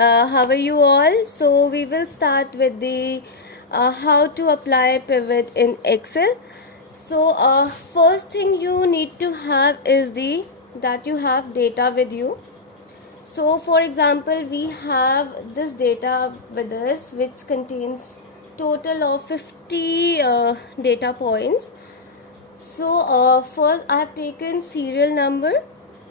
How are you all? So we will start with the how to apply pivot in Excel. So first thing you need to have is that you have data with you. So for example, we have this data with us which contains total of 50 data points. So first I have taken serial number,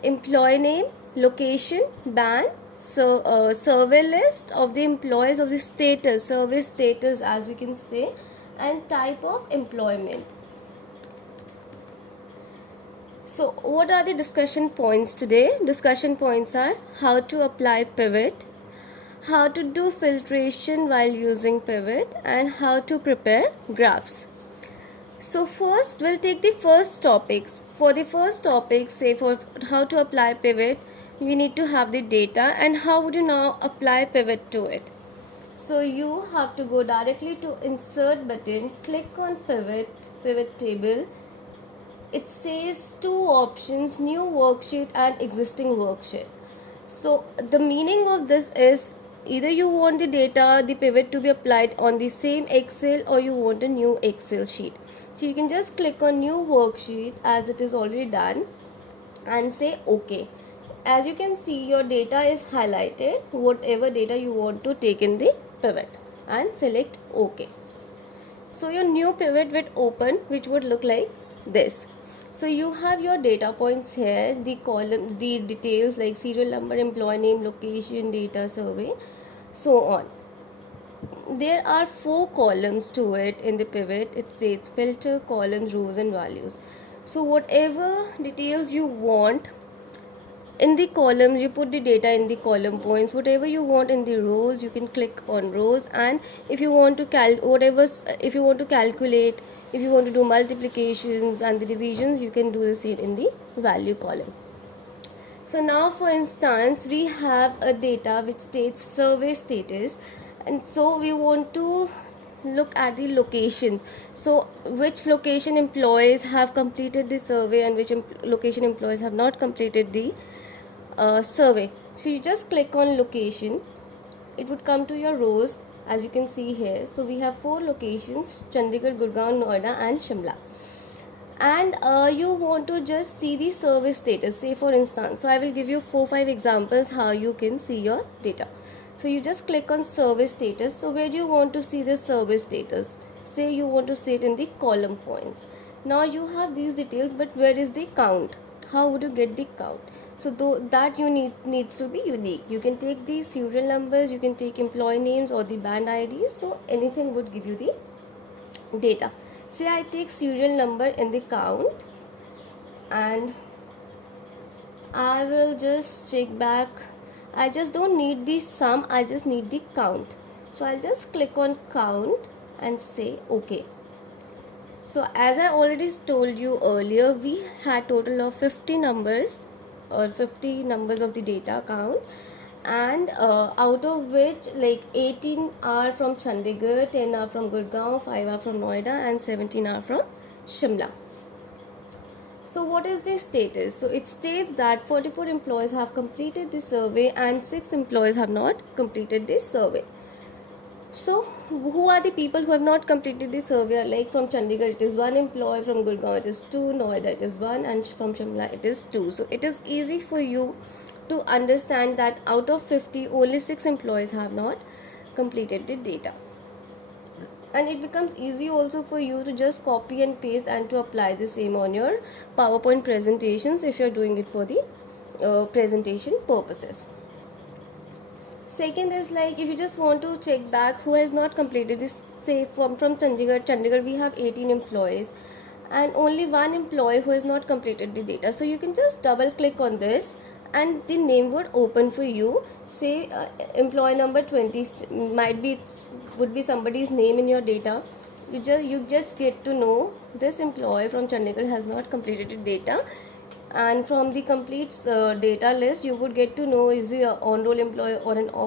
employee name, location, band, survey list of the employees of the status, service status as we can say, and type of employment. So what are the discussion points today? Discussion points are how to apply pivot, how to do filtration while using pivot, and how to prepare graphs. So first we'll take the first topics. For the first topic, say for how to apply pivot, we need to have the data and how would you now apply pivot to it. So you have to go directly to insert button, click on pivot table. It says two options, new worksheet and existing worksheet. So the meaning of this is either you want the data, the pivot to be applied on the same Excel, or you want a new Excel sheet. So you can just click on new worksheet as it is already done and say OK. As you can see, your data is highlighted, whatever data you want to take in the pivot, and select OK. So your new pivot will open, which would look like this. So you have your data points here, the column, the details like serial number, employee name, location, data, survey, so on. There are 4 columns to it in the pivot. It says filter, columns, rows and values. So whatever details you want in the columns, you put the data in the column points. Whatever you want in the rows, you can click on rows. And if you want to if you want to calculate, if you want to do multiplications and the divisions, you can do the same in the value column. So now for instance, we have a data which states survey status, and so we want to look at the location. So which location employees have completed the survey and which location employees have not completed the survey. So you just click on location, it would come to your rows as you can see here. So we have 4 locations: Chandigarh, Gurgaon, Noida and Shimla. And you want to just see the service status, say for instance. So I will give you 4-5 examples how you can see your data. So you just click on service status. So where do you want to see the service status? Say you want to see it in the column points. Now you have these details, but where is the count? How would you get the count? So that you needs to be unique. You can take the serial numbers, you can take employee names or the band IDs. So anything would give you the data. Say I take serial number in the count and I will just check back. I just don't need the sum, I just need the count. So I'll just click on count and say OK. So as I already told you earlier, we had total of 50 numbers or 50 numbers of the data count, and out of which like 18 are from Chandigarh, 10 are from Gurgaon, 5 are from Noida and 17 are from Shimla. So what is the status? So it states that 44 employees have completed the survey and 6 employees have not completed this survey. So who are the people who have not completed the survey? Like from Chandigarh it is 1 employee, from Gurgaon it is 2, Noida it is 1 and from Shimla it is 2. So it is easy for you to understand that out of 50 only 6 employees have not completed the data. And it becomes easy also for you to just copy and paste and to apply the same on your PowerPoint presentations if you're doing it for the presentation purposes. Second is like if you just want to check back who has not completed this, say from Chandigarh we have 18 employees and only 1 employee who has not completed the data. So you can just double click on this and the name would open for you. Say employee number 20 would be somebody's name in your data. You just get to know this employee from Chandigarh has not completed the data, and from the complete data list you would get to know is he an on-roll employee or an off